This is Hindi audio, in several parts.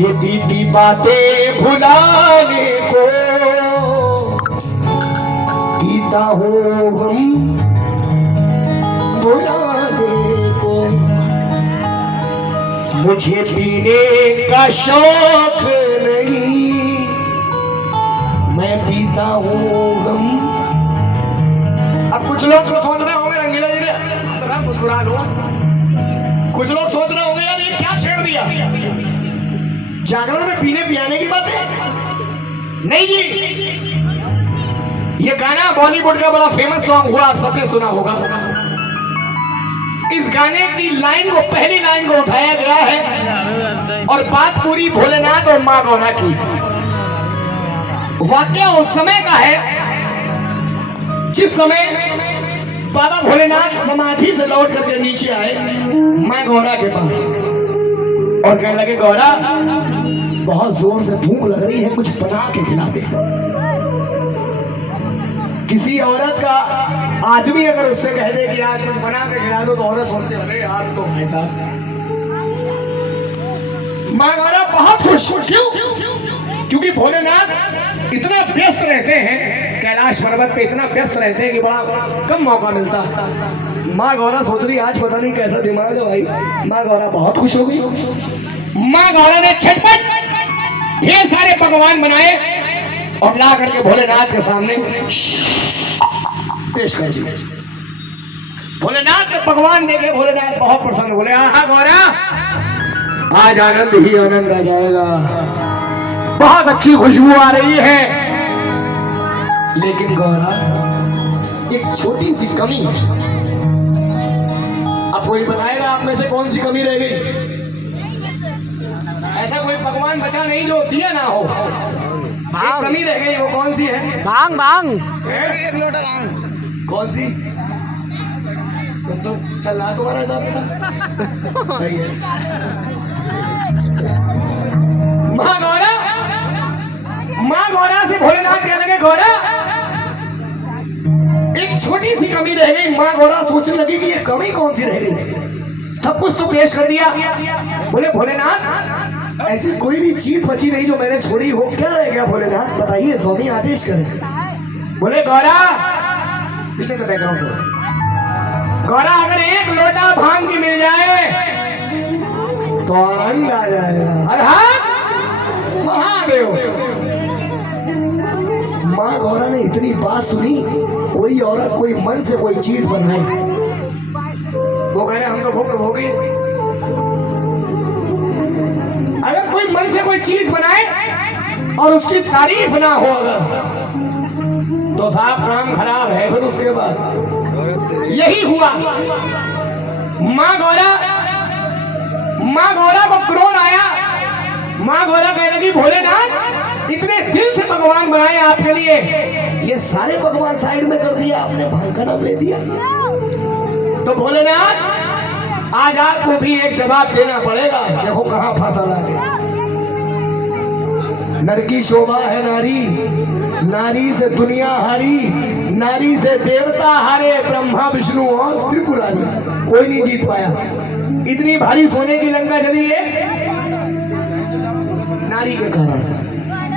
ये बीती बातें भुलाने को पीता हूँ हम भुलाने को। मुझे पीने का शौक नहीं, मैं पीता हूँ हम। अब कुछ लोग तो सोच रहे होंगे रंगीला जी ने मुस्कुरा लो, कुछ लोग सोच रहे होंगे यार ये क्या छेड़ दिया, जागरण में पीने पियाने की बात है। नहीं जी, ये गाना बॉलीवुड का बड़ा फेमस सॉन्ग हुआ, आप सबने सुना होगा। इस गाने की लाइन को, पहली लाइन को उठाया गया है और बात पूरी भोलेनाथ और मां गौरा की। वाकया उस समय का है जिस समय बाबा भोलेनाथ समाधि से लौट करके नीचे आए मां गौरा के पास और कहने लगे, गौरा बहुत जोर से भूख लग रही है, कुछ बना के खिला दे। किसी औरत का आदमी अगर उससे कह दे कि आज कुछ बना के खिला दो, तो औरत सोचते अरे यार तो भाई साहब। मां गौरा बहुत खुश, क्यों? क्योंकि भोलेनाथ इतना व्यस्त रहते हैं, कैलाश पर्वत पे इतना व्यस्त रहते हैं कि बड़ा कम मौका मिलता। मां गौरा सोच रही आज पता नहीं कैसा दिमाग है भाई। मां गौरा बहुत खुश हो गई। मां गौरा ने झटपट ढेर सारे पकवान बनाए और ला करके भोलेनाथ के सामने पेश कर दिए। भोलेनाथ ने पकवान देखे, भोलेनाथ बहुत प्रसन्न, बोले आहा गौरा आज आनंद ही आनंद आ जाएगा, बहुत अच्छी खुशबू आ रही है। लेकिन गौरा एक छोटी सी कमी है। अब कोई बताएगा आप में से कौन सी कमी रह गई? ऐसा कोई पकवान बचा नहीं जो दिया ना हो। एक कमी रह गई, वो कौन सी है? भांग भांग एक लोटा भांग। कौन सी? तुम तो चल रहा तुम्हारा हिसाब था। सही है। मां गौरा से भोलेनाथ कहने लगे, गौरा एक छोटी सी कमी रह गई। मां गौरा सोचने लगी कि ये कमी कौन सी रह गई, सब कुछ तो पेश कर दिया। बोले भोलेनाथ ऐसी कोई भी चीज बची नहीं जो मैंने छोड़ी हो, क्या रह गया भोलेनाथ बताइए, स्वामी आदेश करें। बोले गौरा, पीछे से बैकग्राउंड थोड़ा सा, गौरा अगर एक लोटा भांग की मिल जाए तो आनंद आ जाएगा। अरे हाँ महादेव। मां गौरा ने इतनी बात सुनी, कोई औरत कोई मन से कोई चीज बनाई, वो कह रहे हम तो भूख हो गए। अगर कोई मन से कोई चीज बनाए और उसकी तारीफ ना हो अगर, तो साहब काम खराब है। फिर उसके बाद यही हुआ। मां गौरा को क्रोध आया। मां गौरा कह लगी, भोलेनाथ इतने दिल से भगवान बनाए आपके लिए, ये सारे भगवान साइड में कर दिया आपने, भांग का नाम ले दिया। तो भोलेनाथ आज आपको भी एक जवाब देना पड़ेगा। देखो कहां फंसा लागे। नर की शोभा है नारी, नारी से दुनिया हारी, नारी से देवता हारे, ब्रह्मा विष्णु और त्रिपुरारी, कोई नहीं जीत पाया। इतनी भारी सोने की लंका जली है नारी के कारण।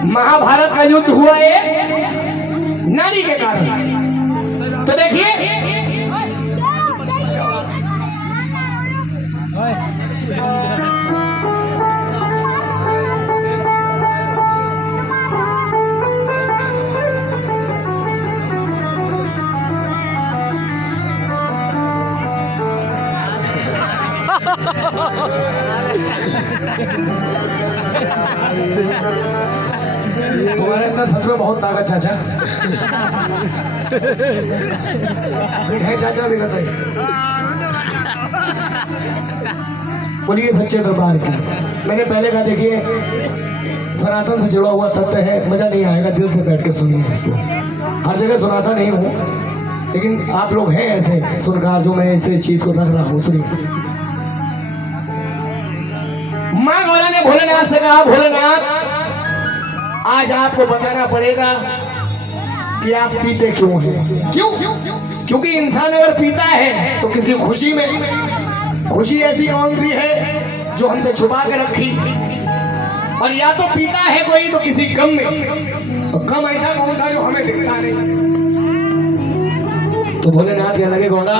महाभारत का युद्ध हुआ है नारी के कारण। तो देखिए तुम्हारे अंदर सच में बहुत ताकत चाचा। है चाचा भी बताइए, बोलिए सच्चे दरबार की। मैंने पहले कहा देखिए सनातन से जुड़ा हुआ तथ्य है, मजा नहीं आएगा, दिल से बैठ के सुनिए इसको। हर जगह सुनाता नहीं हूँ, लेकिन आप लोग हैं ऐसे सुनकार जो मैं इस चीज को रख रहा हूँ। सुनिए। मां गौरा ने भोलेनाथ से कहा, भोलेनाथ आज आपको बताना पड़ेगा कि आप पीते क्यों हैं। क्यों? क्योंकि इंसान अगर पीता है तो किसी खुशी में, खुशी ऐसी कौन सी है जो हमसे छुपा के रखी और या तो पीता है कोई तो किसी गम में, तो गम ऐसा कौन सा जो हमें दिखता नहीं। तो भोलेनाथ कहने लगे गौरा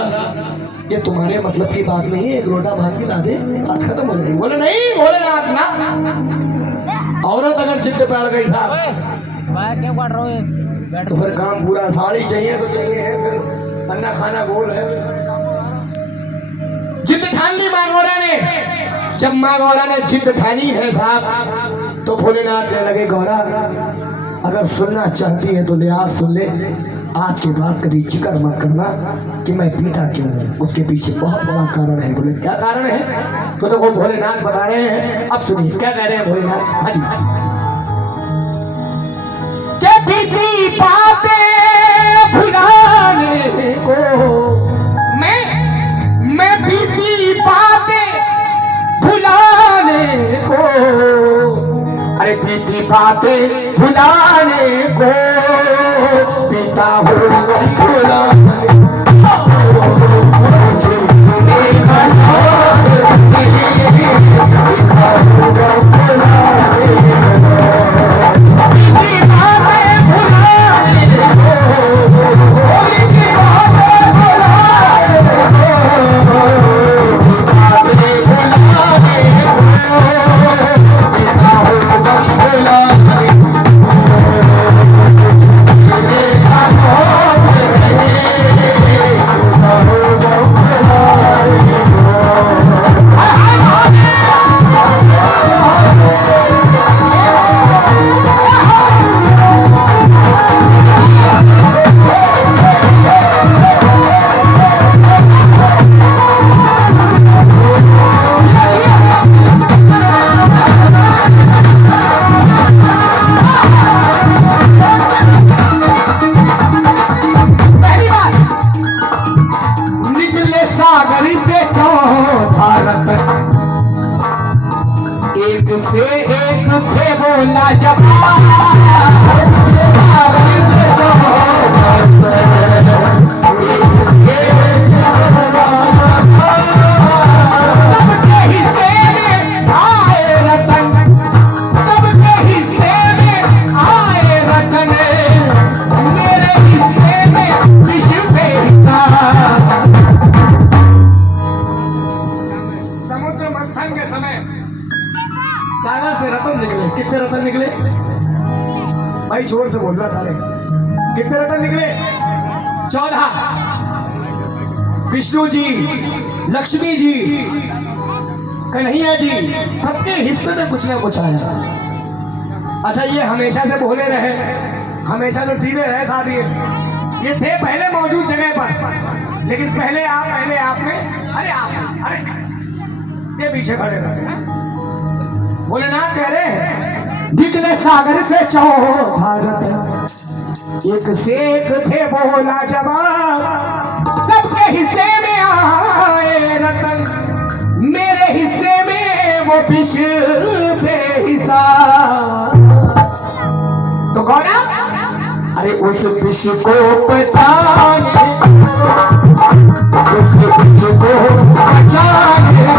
ये तुम्हारे मतलब की बात नहीं है, एक लोटा भांग की ला दे, बात खत्म हो जाएगी। बोले नहीं भोलेनाथ ना, औरत अगर जिद पड़ गई साहब क्यों काट रहे हो? तो फिर काम पूरा, साड़ी चाहिए तो चाहिए है, फिर अन्ना खाना गोल है। जिद ठान ली माँ गौरा ने। जब माँ गौरा ने जिद ठानी है साहब, तो भोलेनाथ कहने लगे गौरा अगर सुनना चाहती है तो ले आज सुन ले, आज के बाद कभी जिक्र मत करना कि मैं पीता क्यों हूँ, उसके पीछे बहुत बड़ा कारण है। बोले क्या कारण है? तो वो भोलेनाथ बता रहे हैं, अब सुनिए क्या कह रहे हैं भोलेनाथ। हाँ जी, बीती बातें भुलाने को मैं बीती बातें भुलाने को, अरे बीती बातें भुलाने को पीता हूँ भुलाने भाई जोर से बोल रहा सारे, कितने रतन निकले? 14। विष्णु जी, लक्ष्मी जी, कन्हैया जी, सबके हिस्से में कुछ ना कुछ आया। अच्छा ये हमेशा से भोले रहे, हमेशा से सीधे रहे साथ, ये थे पहले मौजूद जगह पर, लेकिन पहले आप में अरे ये पीछे खड़े रहे। भोलेनाथ कह रहे हैं निकले सागर से भारत, एक से एक थे बोला जवाब, सबके हिस्से में आए रतन, मेरे हिस्से में वो विष बेहिसाब। तो गौरा अरे उस विष को बचाने, उस विष को बचाने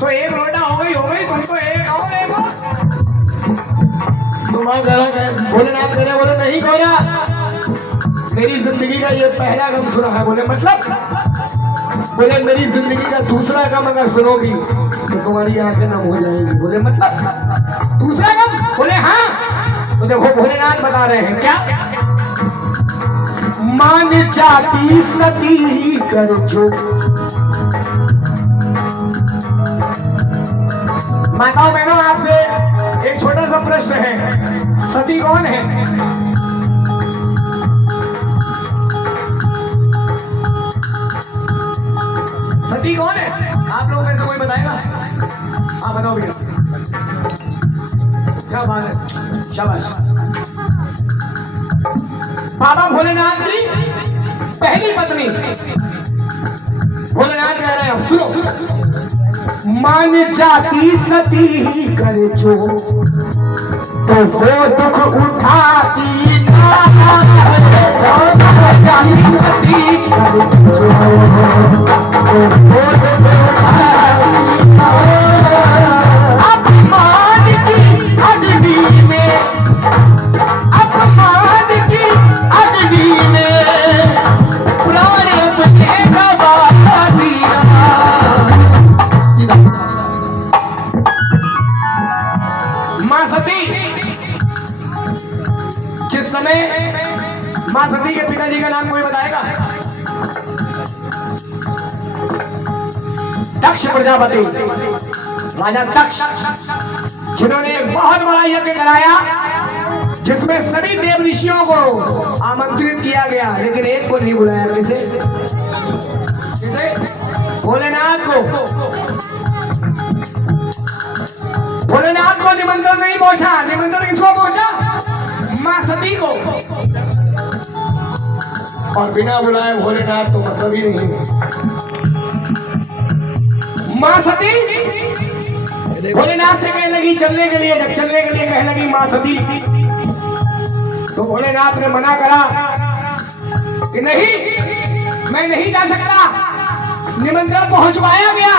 तो एक लोटा हो गई तुमको एक और तो माँ भोलेनाथ कहने बोले नहीं गौरा, मेरी जिंदगी का ये पहला गम सुना है। बोले मतलब? बोले मेरी जिंदगी का दूसरा गम अगर सुनोगी तो तुम्हारी आंखें नम हो जाएंगी। बोले मतलब दूसरा गम? बोले हाँ। तो देखो भोलेनाथ बता रहे हैं क्या, मान जाती सती कर जो। माताओं बहनों, आपसे एक छोटा सा प्रश्न है, सती कौन है? सती कौन है? आप लोगों में से कोई बताएगा? हाँ बताओ भैया। क्या बात है, शाबाश। बाबा भोलेनाथ की पहली पत्नी। भोलेनाथ कह रहे हैं, अब सुनो, मान जाती सती कर जो, तो वो दुख उठाती जाती सती कर जो, तो वो दुख अपमान की अग्नि में, अपमान की अग्नि में प्राण अपने गवा दिया। मां सती, जिस समय मां सती के पिताजी का नाम कोई बताएगा? दक्ष प्रजापति, राजा दक्ष, जिन्होंने एक बहुत बड़ा यज्ञ कराया जिसमें सभी देव ऋषियों को आमंत्रित किया गया, लेकिन एक को नहीं बुलाया। किसे? भोलेनाथ को। भोलेनाथ को निमंत्रण नहीं पहुंचा। निमंत्रण किसको पहुंचा? मां सती को। और बिना बुलाए भोलेनाथ तो मतलब ही नहीं। मां सती भोलेनाथ से कहने लगी चलने के लिए। जब चलने के लिए कहने लगी मां सती, तो भोलेनाथ ने मना करा कि नहीं, मैं नहीं जा सकता। निमंत्रण पहुंचवाया गया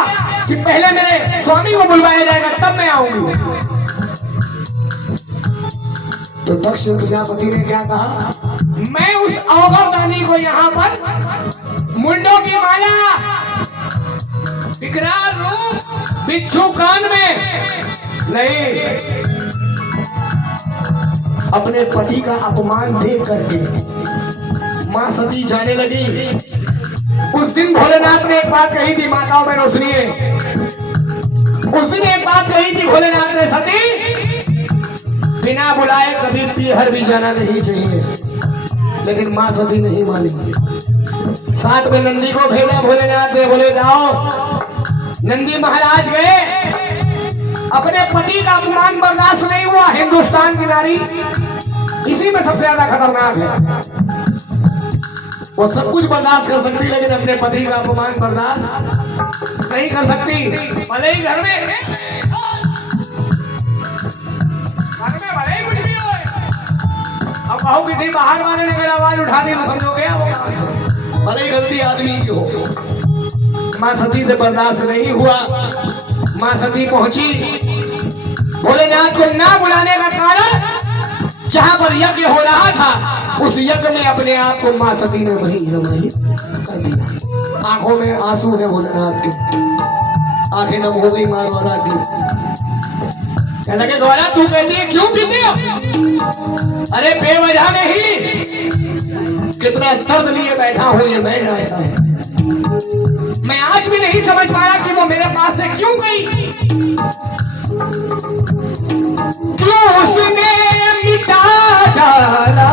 कि पहले मेरे स्वामी को बुलवाया जाएगा, तब मैं आऊंगी। तो दक्ष प्रजापति ने क्या कहा, मैं उस अवगौदानी को यहाँ पर मुंडों की माला, विकराल रूप, बिच्छू कान में नहीं, अपने पति का अपमान देख करके मां सती जाने लगी। उस दिन भोलेनाथ ने एक बात कही थी, माताओं बहनों सुनिए। उस दिन एक बात कही थी भोलेनाथ ने, सती बिना बुलाए कभी पीहर भी जाना नहीं चाहिए। लेकिन मां सती नहीं मानी। साथ में नंदी को भेजा भोलेनाथ ने, बोले जाओ। नंदी महाराज गए, अपने पति का अपमान बर्दाश्त नहीं हुआ। हिंदुस्तान की नारी इसी में सबसे ज्यादा खतरनाक है। वो सब कुछ बर्दाश्त कर सकती, लेकिन अपने पति का अपमान बर्दाश्त नहीं कर सकती। भले ही घर में भले ही कुछ भी हो, अब कहो किसी बाहर वाले ने मेरा आवाज उठा दी तो समझो गया वो, भले ही गलती आदमी की हो। मां सती से बर्दाश्त नहीं हुआ। मां सती पहुंची। भोलेनाथ को ना बुलाने का कारण, जहां पर यज्ञ हो रहा था उस यज्ञ में अपने आप को मां सती ने वही समाहित कर दिया। आंखों में आंसू है भोलेनाथ के, आंखें नम हो गई मां गौरा की। कहने लगे, गौरा तू कहती है क्यों पीते हो? अरे बेवजह नहीं, कितना दर्द लिए बैठा हूं ये मैं जानता हूं। मैं आज भी नहीं समझ पाया कि वो मेरे पास से क्यों गई। क्यों उसने मिटा डाला,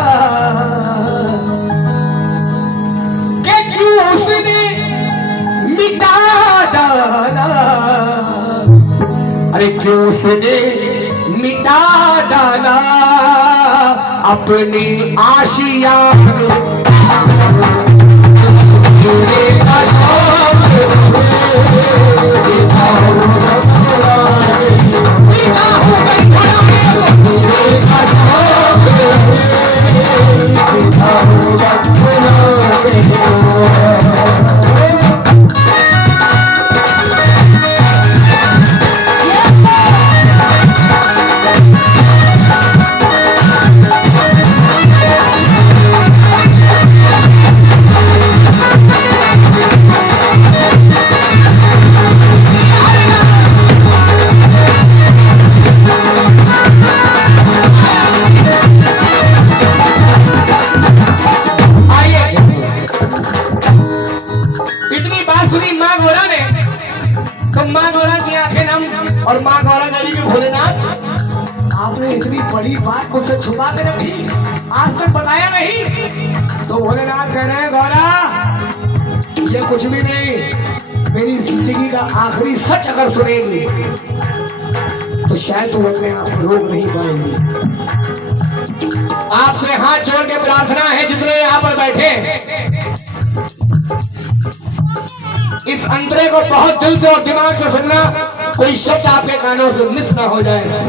कि क्यों उसने मिटा डाला, अरे क्यों उसने मिटा डाला अपनी आशिया आपने इतनी बड़ी बात मुझसे छुपा के रखी, आज तक बताया नहीं। तो भोलेनाथ कह रहे हैं गौरा ये कुछ भी नहीं, मेरी जिंदगी का आखिरी सच अगर सुनेगी तो शायद तुम अपने आप को रोक नहीं पाएंगी। आपसे हाथ जोड़ के प्रार्थना है जितने यहाँ पर बैठे, इस अंतरे को बहुत दिल से और दिमाग से सुनना, कोई शब्द आपके कानों से मिस ना हो जाए।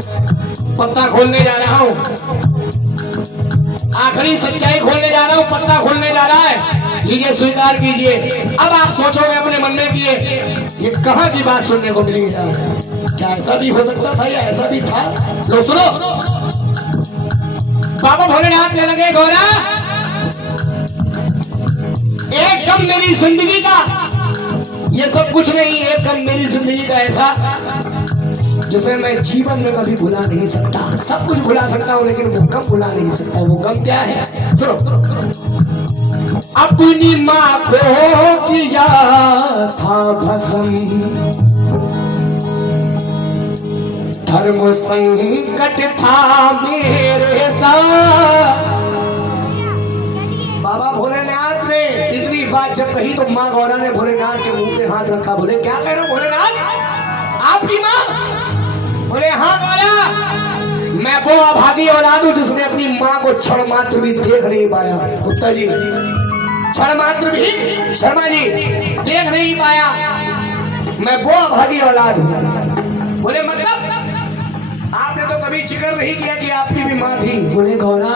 पत्ता खोलने जा रहा हूँ, आखिरी सच्चाई खोलने जा रहा हूँ, पत्ता खोलने जा रहा है, लीजिए स्वीकार कीजिए। अब आप सोचोगे अपने मन में कि ये कहाँ की बात सुनने को मिली है, क्या ऐसा भी हो सकता था या ऐसा भी था। लो सुनो, बाबा भोलेनाथ कहने लगे गौरा एक कम मेरी जिंदगी का, ये सब कुछ नहीं, एक कम मेरी जिंदगी का ऐसा जिसे मैं जीवन में कभी भुला नहीं सकता। सब कुछ भुला सकता हूँ लेकिन वो गम भुला नहीं सकता। वो गम क्या है सुनो, अपनी माँ को किया था भस्म, धर्म संकट था मेरे साथ। बाबा भोलेनाथ ने इतनी बात जब कही तो माँ गौरा ने भोलेनाथ के मुंह पे हाथ रखा। बोले क्या कह रहे हो भोलेनाथ, आपकी माँ? बोले हाँ गौरा, मैं वो अभागी औलाद हूँ जिसने अपनी माँ को क्षण मात्र भी देख नहीं पाया। गुप्ता जी, क्षण मात्र भी, शर्मा जी, देख नहीं पाया, मैं वो अभागी औलाद हूँ। बोले मतलब आपने तो कभी जिक्र नहीं किया कि आपकी भी माँ थी। बोले गौरा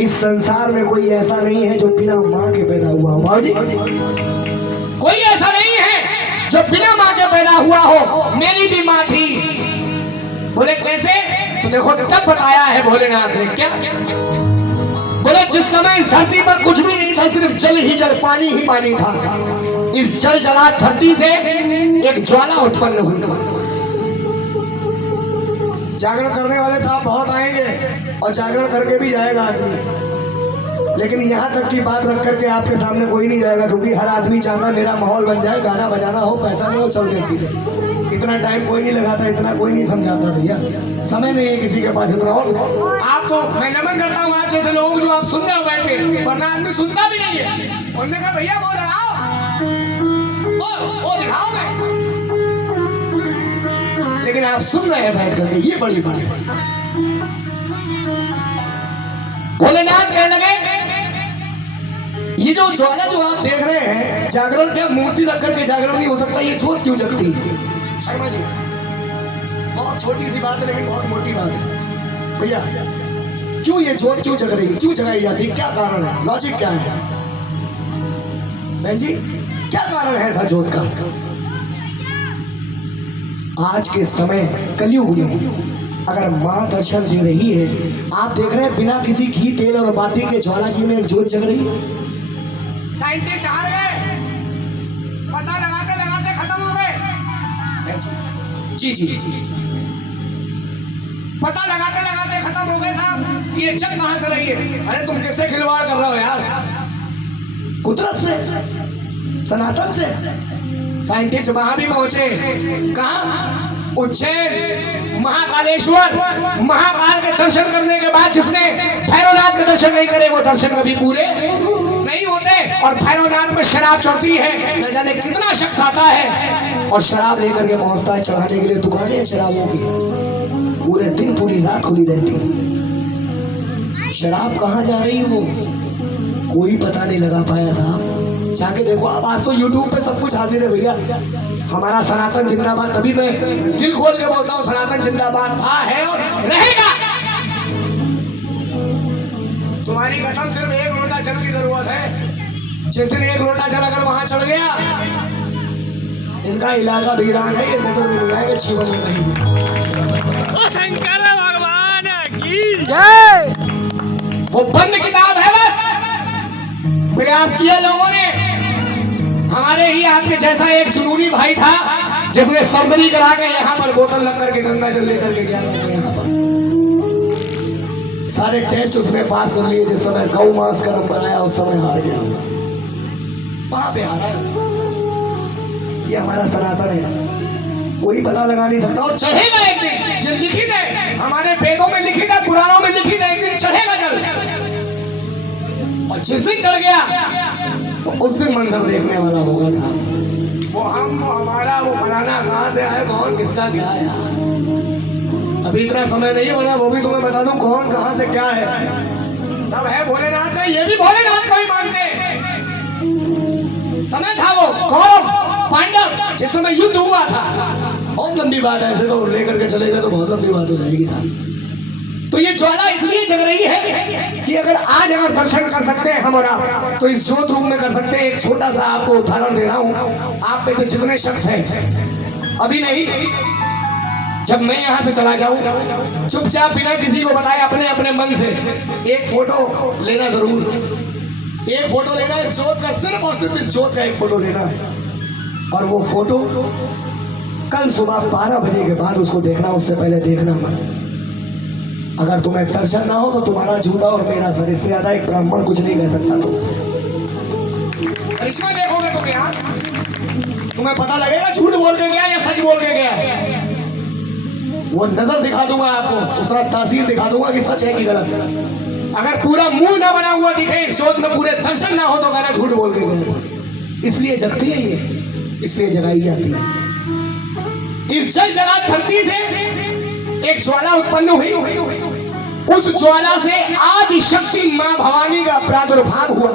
इस संसार में कोई ऐसा नहीं है जो बिना माँ के पैदा हुआ हो। बाबूजी कोई ऐसा नहीं है जो बिना माँ के पैदा हुआ हो, मेरी भी माँ थी। बोले कैसे? तो देखो तब बताया है भोलेनाथ ने। क्या? बोले जिस समय इस धरती पर कुछ भी नहीं था, सिर्फ जल ही जल, पानी ही पानी था, इस जल जला धरती से एक ज्वाला उत्पन्न हुई। जागरण करने वाले साहब बहुत आएंगे और जागरण करके भी जाएगा आदमी, लेकिन यहाँ तक की बात रख करके आपके सामने कोई नहीं जाएगा, क्योंकि हर आदमी चाहता मेरा माहौल बन जाए, गाना बजाना हो, पैसा नहीं हो, चलते सीधे। इतना टाइम कोई नहीं लगाता, इतना कोई नहीं समझाता भैया, समय नहीं है किसी के पास इतना। और आप तो मैं नमन करता हूँ आप जैसे लोग जो आप सुन रहे हो बैठ के, वरना आदमी सुनता भी नहीं है। उन्होंने कहा भैया बोल रहा वो दिखाओ मैं, लेकिन आप सुन रहे हैं बैठ करके, ये बड़ी बात है। भोलेनाथ कहने लगे ये जो ज्वाला जो आप देख रहे हैं, जागरण क्या मूर्ति रख करके जागरण नहीं हो सकता, ये ज्योत क्यों जगती है? शर्मा जी बहुत छोटी सी बात है लेकिन बहुत मोटी बात है भैया। क्यों ये ज्योत क्यों जग रही है, क्यों जगाई जाती है, क्या कारण है, लॉजिक क्या है बहन जी, क्या कारण है ऐसा ज्योत का? आज के समय कलयुग में अगर माँ दर्शन दे रही है, आप देख रहे हैं बिना किसी घी तेल और बाती के ज्वाला जी में एक ज्योत जग रही है। साइंटिस्ट आ रहे हैं, पता लगाते लगाते खत्म हो गए। जी जी जी, पता लगाते लगाते खत्म हो गए साहब कि ये जग कहां से रही है। अरे तुम किससे खिलवाड़ कर रहे हो यार? कुदरत से, सनातन से। साइंटिस्ट वहां भी पहुंचे, कहां? उज्जैन, महाकालेश्वर। महाकाल के दर्शन करने के बाद जिसने भैरवनाथ के दर्शन नहीं करे वो दर्शन कभी पूरे नहीं होते। और भैरवनाथ में शराब चढ़ती है, न जाने कितना शख्स आता है और शराब लेकर के पहुंचता है चढ़ाने के लिए। दुकानें हैं शराबों की, पूरे दिन पूरी रात खुली रहती है। शराब कहाँ जा रही है वो कोई पता नहीं लगा पाया साहब। जाके देखो आप, आज तो YouTube पे सब कुछ हाजिर है भैया। हमारा सनातन जिंदाबाद, तभी मैं दिल खोल के बोलता हूँ सनातन जिंदाबाद था, है और रहेगा। तुम्हारी कसम सिर्फ एक लोटा जल की जरूरत है। जिस दिन एक लोटा जल अगर वहां चढ़ गया, इनका इलाका वीरान है, ये नजर में नहीं आएगा जीवन में कहीं। शंकर भगवान की जय। वो बंद किताब है, बस प्रयास किया लोगों ने। हमारे ही आपके जैसा एक जुनूनी भाई था जिसने सर्जरी करा के यहाँ पर बोतल लग करके गंगा जल लेकर के गया यहाँ पर। सारे टेस्ट उसने पास कर लिए। जिस समय गौ मांस का नंबर आया उस समय हार गया। वहां पे हारा। ये हमारा सनातन है। कोई पता लगा नहीं सकता। और चढ़ेगा एक दिन, ये लिखित है, हमारे वेदों में लिखित है, पुराणों में लिखित है, एक दिन चढ़ेगा जल। और जिस दिन चढ़ गया तो उस दिन मंजर देखने वाला होगा साहब। वो हम, वो हमारा, वो फलाना कहाँ से आया, कौन किसका क्या है यार। अभी इतना समय नहीं होना, वो भी तुम्हें बता दूं कौन कहाँ से क्या है। सब है भोलेनाथ का, ये भी भोलेनाथ को ही मानते हैं। समय था वो कौरव पांडव जिस समय युद्ध हुआ था। बहुत लंबी बात है, ऐसे तो लेकर के चलेगा तो बहुत लंबी बात हो जाएगी साहब। तो ये ज्वाला इसलिए जग रही है कि अगर आज अगर दर्शन कर सकते हैं हम और आप, तो इस ज्योत रूप में कर सकते हैं। एक छोटा सा आपको उदाहरण दे रहा हूँ। आप में से जितने शख्स हैं, अभी नहीं, जब मैं यहाँ से चला जाऊँ, चुपचाप बिना किसी को बताए अपने अपने मन से एक फोटो लेना जरूर। एक फोटो लेना है ज्योत का, सिर्फ और सिर्फ इस ज्योत का एक फोटो लेना है। और वो फोटो कल सुबह 12 बजे के बाद उसको देखना, उससे पहले देखना मत। अगर तुम्हें दर्शन ना हो तो तुम्हारा जूता और मेरा सर, इससे ज्यादा एक ब्राह्मण कुछ नहीं कह सकता तुमसे। करिश्मा देखोगे तुम यहाँ, तुम्हें पता लगेगा झूठ बोल के गया या सच बोल के गया। वो नजर दिखा दूंगा आपको, उतना तासीर दिखा दूंगा कि सच है कि गलत। अगर पूरा मुंह ना बना हुआ दिखे, ज्योत में पूरे दर्शन ना हो तो कहना झूठ बोल के गया। इसलिए जगती है ये, इसलिए जगाई जाती है। इस जल जला धरती से एक ज्वाला उत्पन्न हुई, उस ज्वाला से आदि शक्ति मां भवानी का प्रादुर्भाव हुआ।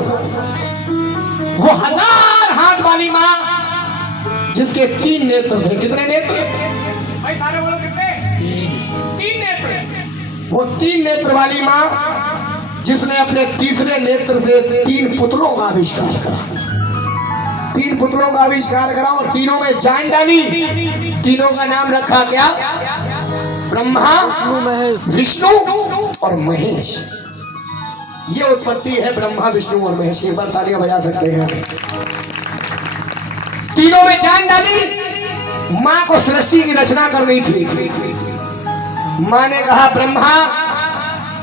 वो 1000 हाथ वाली मां जिसके 3 नेत्र थे। कितने नेत्र भाई सारे बोलो, कितने? 3 नेत्र। वो 3 नेत्र वाली मां जिसने अपने तीसरे नेत्र से 3 पुत्रों का आविष्कार करा। 3 पुत्रों का आविष्कार करा और तीनों में जान डाली। तीनों का नाम रखा क्या? ब्रह्मा, विष्णु और महेश। ये उत्पत्ति है ब्रह्मा, विष्णु और महेश की। एक बार तालियां बजा सकते हैं। तीनों में जान डाली। मां को सृष्टि की रचना करनी थी। मां ने कहा ब्रह्मा,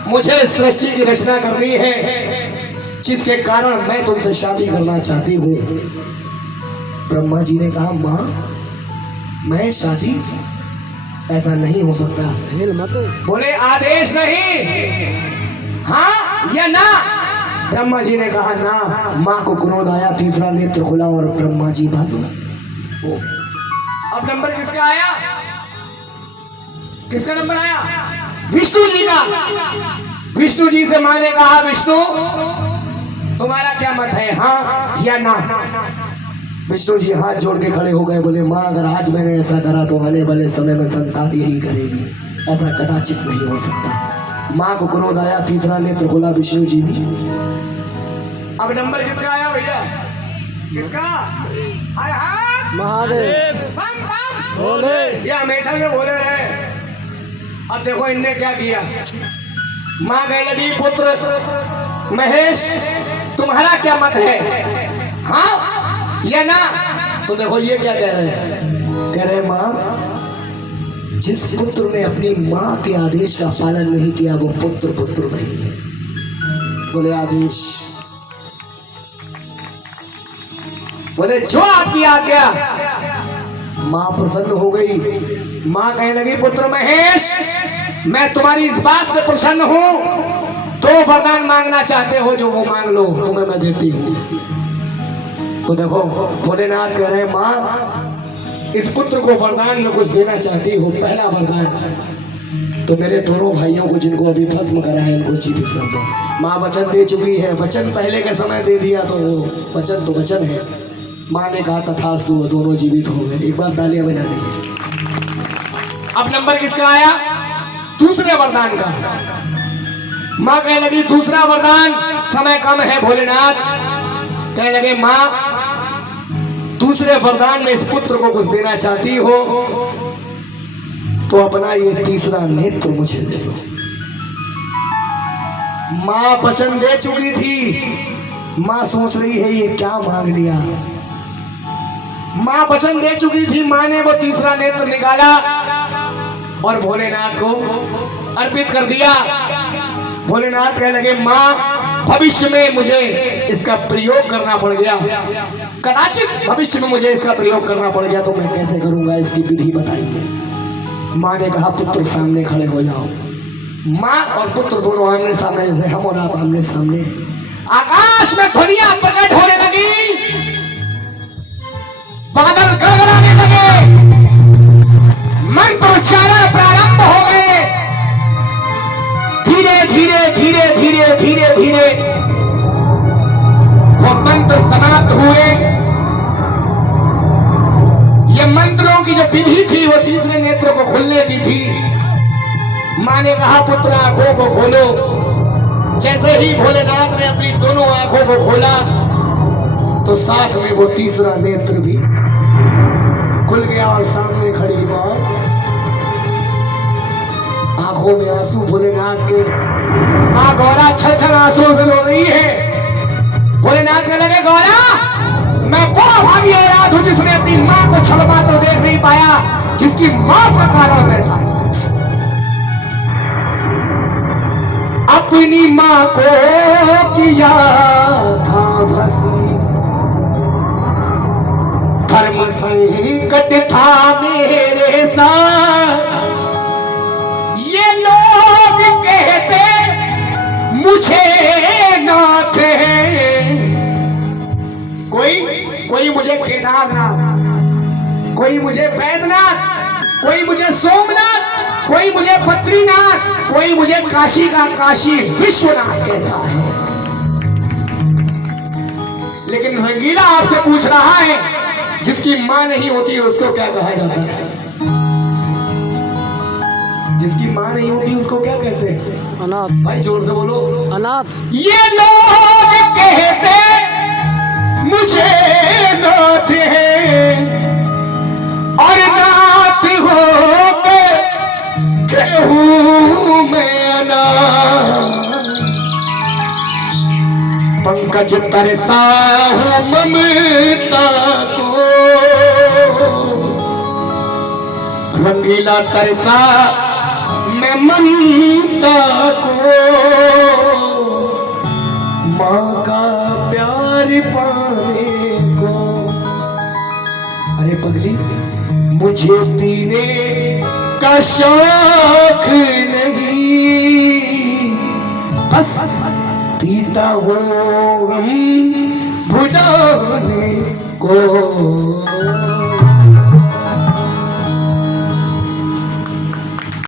मुझे सृष्टि की रचना करनी है, जिसके कारण मैं तुमसे शादी करना चाहती हूँ। ब्रह्मा जी ने कहा मां, मैं शादी, ऐसा नहीं हो सकता। बोले आदेश नहीं, हाँ या ना। ब्रह्मा जी ने कहा ना। मां को क्रोध आया, तीसरा नेत्र खुला और ब्रह्मा जी भस्म। अब नंबर किसका आया? किसका नंबर आया? विष्णु जी का। विष्णु जी से मां ने कहा विष्णु, तुम्हारा क्या मत है, हाँ या ना? विष्णु जी हाथ जोड़ के खड़े हो गए। बोले माँ, अगर आज मैंने ऐसा करा तो आने वाले समय में संतान ही करेगी, ऐसा कदाचित नहीं हो सकता। माँ को क्रोध आया, तीसरा नेत्र खुला विष्णु जी भी। अब नंबर किसका आया भैया? किसका? हर हर महादेव। बम बम भोले। ये हमेशा में बोले रहे। अब देखो इनने क्या किया। माँ कह लगी पुत्र महेश, तुम्हारा क्या मत है, हाँ या ना? तो देखो ये क्या कह रहे हैं। कह रहे मां, जिस पुत्र ने अपनी मां के आदेश का पालन नहीं किया वो पुत्र पुत्र नहीं है। बोले आदेश, बोले जो आपकी आज्ञा। मां प्रसन्न हो गई। मां कहने लगी पुत्र महेश, मैं तुम्हारी इस बात से प्रसन्न हूं। 2 वरदान मांगना चाहते हो, जो वो मांग लो, तुम्हें मैं देती हूं। तो देखो भोलेनाथ कह रहे माँ, इस पुत्र को वरदान में कुछ देना चाहती हो। पहला वरदान तो मेरे दोनों भाइयों को जिनको अभी भस्म करा है इनको जीवित कर दो। माँ वचन दे चुकी है, वचन पहले के समय दे दिया तो वचन तो वचन है। माँ ने कहा तथास्तु, दोनों जीवित हो गए। एक बार तालियां बजा दीजिए। अब नंबर किसका आया? दूसरे वरदान का। माँ कहने लगी दूसरा वरदान, समय कम है भोलेनाथ। कहने लगे माँ, दूसरे वरदान में इस पुत्र को कुछ देना चाहती हो तो अपना ये तीसरा नेत्र मुझे दे दो। माँ वचन दे चुकी थी। माँ सोच रही है ये क्या मांग लिया। माँ वचन दे चुकी थी। माँ ने वो तीसरा नेत्र निकाला और भोलेनाथ को अर्पित कर दिया। भोलेनाथ कहने लगे माँ, भविष्य में मुझे इसका प्रयोग करना पड़ गया, कदाचित भविष्य में मुझे इसका प्रयोग करना पड़ गया तो मैं कैसे करूंगा, इसकी विधि बताइए। माँ ने कहा पुत्र सामने खड़े हो जाओ। माँ और पुत्र दोनों आमने सामने, जैसे हम और आप आमने सामने। आकाश में ध्वनियां प्रकट होने लगी, बादल गड़गड़ाने लगे, मंत्र उच्चारण प्रारंभ हो गए। धीरे धीरे धीरे धीरे धीरे धीरे वो मंत्र समाप्त हुए। ये मंत्रों की जो विधि थी वो तीसरे नेत्र को खुलने की थी। मां ने कहा पुत्र आंखों को खोलो। जैसे ही भोलेनाथ ने अपनी दोनों आंखों को खोला तो साथ में वो तीसरा नेत्र भी खुल गया और सामने खड़ी मां, आंखों में आंसू भोलेनाथ के। मां गौरा छल आंसू से रो रही है। भोलेनाथ कहने लगे गौरा, मैं वो भागी औलाद हूं जिसने अपनी मां को छलवा तो देख नहीं पाया, जिसकी मां का कारण मैं था। अपनी मां को किया था भस्म, धर्म संकट था मेरे साथ। ये लोग कहते मुझे नाथ है, कोई मुझे केदारनाथ, कोई मुझे वैद्यनाथ, कोई मुझे सोमनाथ, कोई मुझे बद्रीनाथ, कोई मुझे काशी का काशी विश्वनाथ कहता है। लेकिन रंगीला आपसे पूछ रहा है, जिसकी मां नहीं होती उसको क्या कहा जाता है? जिसकी मां नहीं होती उसको क्या कहते हैं? अनाथ। भाई जोर से बोलो। अनाथ। ये लोग कहते मुझे नाथ है, और नाथ हो के कहूं मैं अनाथ। पंकज तरसा हूं ममता को, रंगीला तरसा मैं ममता को। माँ का प्यार पाने को। अरे पगली, मुझे पीने का शौक नहीं, बस पीता हूँ हम भुलाने को।